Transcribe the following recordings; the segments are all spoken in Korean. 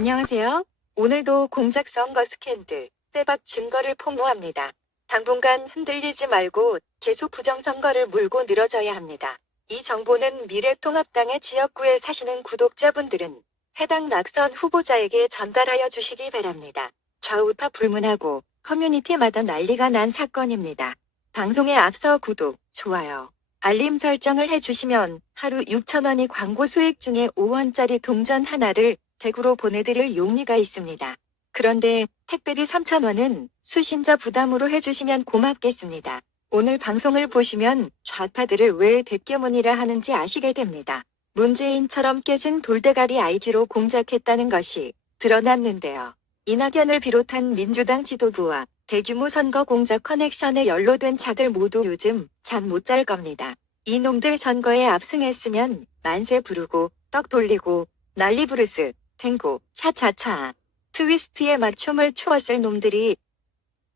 안녕하세요. 오늘도 공작 선거 스캔들, 빼박 증거를 폭로합니다. 당분간 흔들리지 말고 계속 부정선거를 물고 늘어져야 합니다. 이 정보는 미래통합당의 지역구에 사시는 구독자분들은 해당 낙선 후보자에게 전달하여 주시기 바랍니다. 좌우파 불문하고 커뮤니티마다 난리가 난 사건입니다. 방송에 앞서 구독, 좋아요, 알림 설정을 해주시면 하루 6,000원이 광고 수익 중에 5원짜리 동전 하나를 댁으로 보내드릴 용의가 있습니다. 그런데 택배비 3,000원은 수신자 부담으로 해주시면 고맙겠습니다. 오늘 방송을 보시면 좌파들을 왜 대깨문이라 하는지 아시게 됩니다. 문재인처럼 깨진 돌대가리 아이디로 공작했다는 것이 드러났는데요. 이낙연을 비롯한 민주당 지도부와 대규모 선거 공작 커넥션에 연루된 자들 모두 요즘 잠 못 잘 겁니다. 이놈들 선거에 압승했으면 만세 부르고 떡 돌리고 난리 부르스 탱고 차차차 트위스트에 맞춤을 추었을 놈들이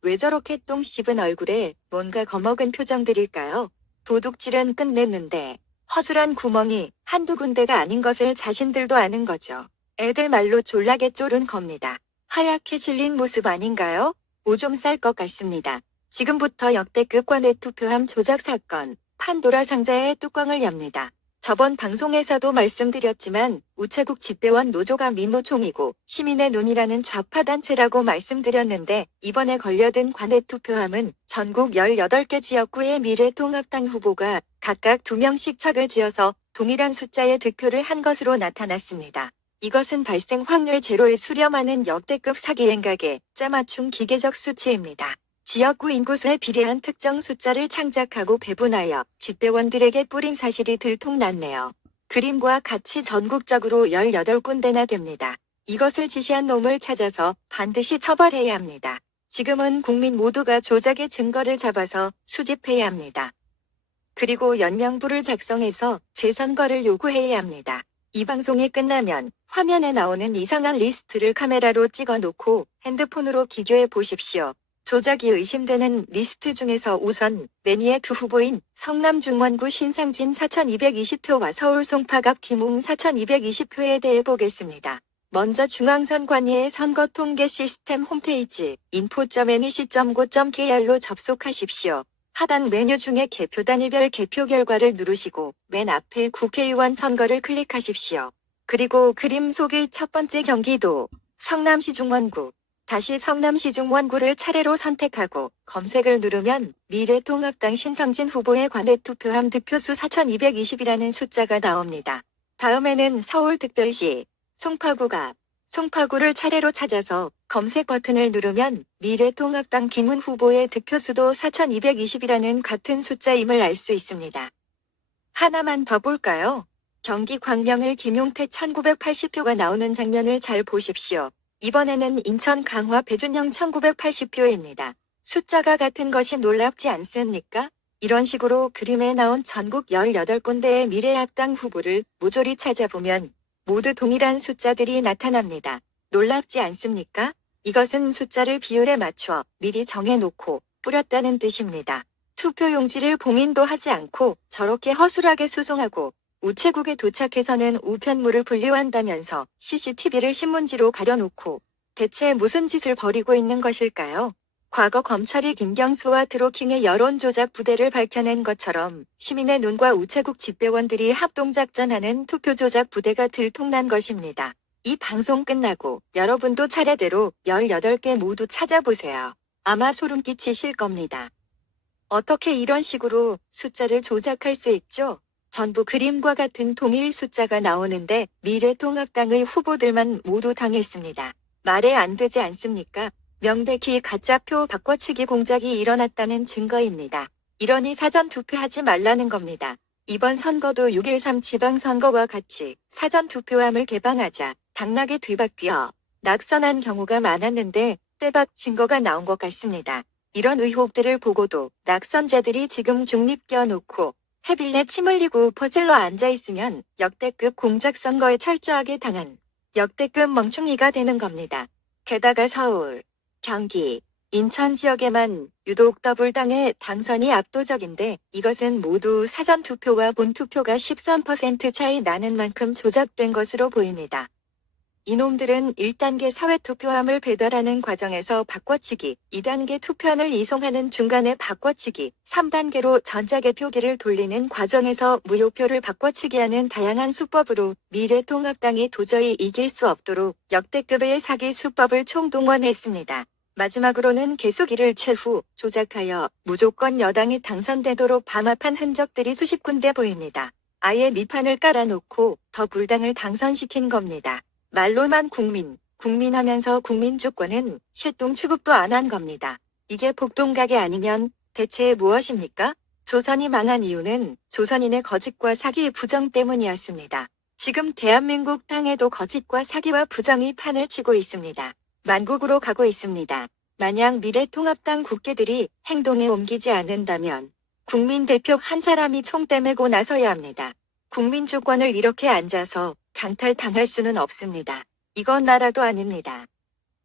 왜 저렇게 똥 씹은 얼굴에 뭔가 거먹은 표정들일까요? 도둑질은 끝냈는데 허술한 구멍이 한두 군데가 아닌 것을 자신들도 아는 거죠. 애들 말로 졸라게 쫄은 겁니다. 하얗게 질린 모습 아닌가요? 오줌 쌀 것 같습니다. 지금부터 역대급 관외투표함 조작 사건 판도라 상자의 뚜껑을 엽니다. 저번 방송에서도 말씀드렸지만 우체국 집배원 노조가 민노총이고 시민의 눈이라는 좌파단체라고 말씀드렸는데 이번에 걸려든 관외투표함은 전국 18개 지역구의 미래통합당 후보가 각각 2명씩 척을 지어서 동일한 숫자의 득표를 한 것으로 나타났습니다. 이것은 발생 확률 제로에 수렴하는 역대급 사기 행각의 짜맞춤 기계적 수치입니다. 지역구 인구수에 비례한 특정 숫자를 창작하고 배분하여 집배원들에게 뿌린 사실이 들통났네요. 그림과 같이 전국적으로 18군데나 됩니다. 이것을 지시한 놈을 찾아서 반드시 처벌해야 합니다. 지금은 국민 모두가 조작의 증거를 잡아서 수집해야 합니다. 그리고 연명부를 작성해서 재선거를 요구해야 합니다. 이 방송이 끝나면 화면에 나오는 이상한 리스트를 카메라로 찍어 놓고 핸드폰으로 비교해 보십시오. 조작이 의심되는 리스트 중에서 우선 맨 위의 두 후보인 성남 중원구 신상진 4,220표와 서울 송파갑 김웅 4,220표에 대해 보겠습니다. 먼저 중앙선관위의 선거통계 시스템 홈페이지 info.nec.go.kr로 접속하십시오. 하단 메뉴 중에 개표 단위별 개표 결과를 누르시고 맨 앞에 국회의원 선거를 클릭하십시오. 그리고 그림 속의 첫 번째 경기도 성남시 중원구 다시 성남시 중원구를 차례로 선택하고 검색을 누르면 미래통합당 신성진 후보의 관외투표함 득표수 4,220이라는 숫자가 나옵니다. 다음에는 서울특별시 송파구가 송파구를 차례로 찾아서 검색 버튼을 누르면 미래통합당 김훈 후보의 득표수도 4,220이라는 같은 숫자임을 알 수 있습니다. 하나만 더 볼까요? 경기 광명을 김용태 1,980표가 나오는 장면을 잘 보십시오. 이번에는 인천 강화 배준영 1,980표입니다. 숫자가 같은 것이 놀랍지 않습니까? 이런 식으로 그림에 나온 전국 18군데의 미래합당 후보를 모조리 찾아보면 모두 동일한 숫자들이 나타납니다. 놀랍지 않습니까? 이것은 숫자를 비율에 맞춰 미리 정해놓고 뿌렸다는 뜻입니다. 투표용지를 봉인도 하지 않고 저렇게 허술하게 수송하고 우체국에 도착해서는 우편물을 분류한다면서 CCTV를 신문지로 가려놓고 대체 무슨 짓을 벌이고 있는 것일까요? 과거 검찰이 김경수와 드로킹의 여론조작 부대를 밝혀낸 것처럼 시민의 눈과 우체국 집배원들이 합동작전하는 투표조작 부대가 들통난 것입니다. 이 방송 끝나고 여러분도 차례대로 18개 모두 찾아보세요. 아마 소름 끼치실 겁니다. 어떻게 이런 식으로 숫자를 조작할 수 있죠? 전부 그림과 같은 동일 숫자가 나오는데 미래통합당의 후보들만 모두 당했습니다. 말에 안 되지 않습니까? 명백히 가짜표 바꿔치기 공작이 일어났다는 증거입니다. 이러니 사전 투표하지 말라는 겁니다. 이번 선거도 6.13 지방선거와 같이 사전 투표함을 개방하자 당락에 뒤바뀌어 낙선한 경우가 많았는데 빼박 증거가 나온 것 같습니다. 이런 의혹들을 보고도 낙선자들이 지금 중립 껴놓고 해빌레 침 흘리고 퍼즐러 앉아있으면 역대급 공작선거에 철저하게 당한 역대급 멍충이가 되는 겁니다. 게다가 서울, 경기, 인천 지역에만 유독 더불당의 당선이 압도적인데 이것은 모두 사전투표와 본투표가 13% 차이 나는 만큼 조작된 것으로 보입니다. 이놈들은 1단계 사회투표함을 배달하는 과정에서 바꿔치기, 2단계 투표함을 이송하는 중간에 바꿔치기, 3단계로 전자개표기를 돌리는 과정에서 무효표를 바꿔치기하는 다양한 수법으로 미래통합당이 도저히 이길 수 없도록 역대급의 사기 수법을 총동원했습니다. 마지막으로는 개수기를 최후 조작하여 무조건 여당이 당선되도록 밤합한 흔적들이 수십 군데 보입니다. 아예 밑판을 깔아놓고 더불당을 당선시킨 겁니다. 말로만 국민하면서 국민주권은 실동 취급도 안 한 겁니다. 이게 복동각이 아니면 대체 무엇입니까? 조선이 망한 이유는 조선인의 거짓과 사기 부정 때문이었습니다. 지금 대한민국 땅에도 거짓과 사기와 부정이 판을 치고 있습니다. 만국으로 가고 있습니다. 만약 미래통합당 국회들이 행동에 옮기지 않는다면 국민 대표 한 사람이 총대 메고 나서야 합니다. 국민주권을 이렇게 앉아서 강탈당할 수는 없습니다. 이건 나라도 아닙니다.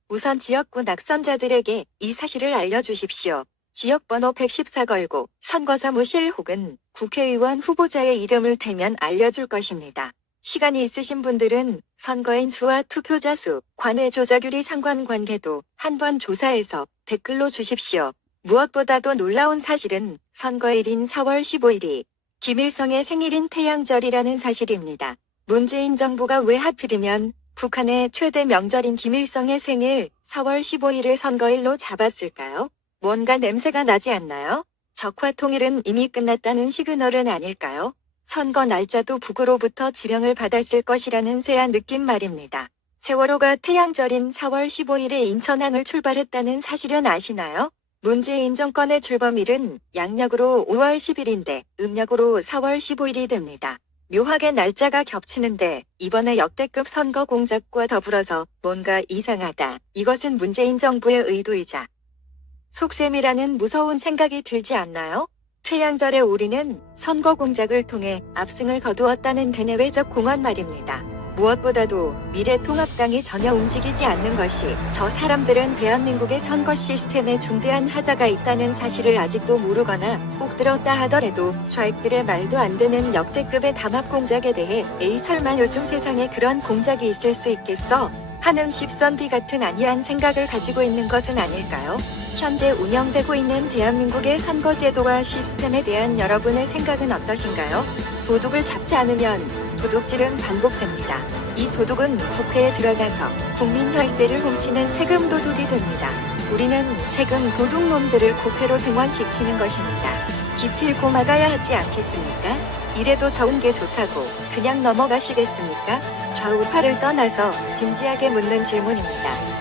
우선 지역구 낙선자들에게 이 사실을 알려주십시오. 지역번호 114 걸고 선거사무실 혹은 국회의원 후보자의 이름을 대면 알려줄 것입니다. 시간이 있으신 분들은 선거인 수와 투표자 수, 관외 조작율이 상관관계도 한번 조사해서 댓글로 주십시오. 무엇보다도 놀라운 사실은 선거일인 4월 15일이 김일성의 생일인 태양절이라는 사실입니다. 문재인 정부가 왜 하필이면 북한의 최대 명절인 김일성의 생일 4월 15일을 선거일로 잡았을까요? 뭔가 냄새가 나지 않나요? 적화 통일은 이미 끝났다는 시그널은 아닐까요? 선거 날짜도 북으로부터 지령을 받았을 것이라는 새한 느낌 말입니다. 세월호가 태양절인 4월 15일에 인천항을 출발했다는 사실은 아시나요? 문재인 정권의 출범일은 양력으로 5월 10일인데 음력으로 4월 15일이 됩니다. 묘하게 날짜가 겹치는데 이번에 역대급 선거 공작과 더불어서 뭔가 이상하다. 이것은 문재인 정부의 의도이자 속셈이라는 무서운 생각이 들지 않나요? 태양절에 우리는 선거 공작을 통해 압승을 거두었다는 대내외적 공언 말입니다. 무엇보다도 미래통합당이 전혀 움직이지 않는 것이 저 사람들은 대한민국의 선거 시스템에 중대한 하자가 있다는 사실을 아직도 모르거나 꼭 들었다 하더라도 좌익들의 말도 안 되는 역대급의 담합 공작에 대해 에이 설마 요즘 세상에 그런 공작이 있을 수 있겠어? 하는 십선비 같은 안이한 생각을 가지고 있는 것은 아닐까요? 현재 운영되고 있는 대한민국의 선거제도와 시스템에 대한 여러분의 생각은 어떠신가요? 도둑을 잡지 않으면 도둑질은 반복됩니다. 이 도둑은 국회에 들어가서 국민 혈세를 훔치는 세금 도둑이 됩니다. 우리는 세금 도둑놈들을 국회로 등원시키는 것입니다. 기필코 막아야 하지 않겠습니까? 이래도 좋은 게 좋다고 그냥 넘어가시겠습니까? 좌우파를 떠나서 진지하게 묻는 질문입니다.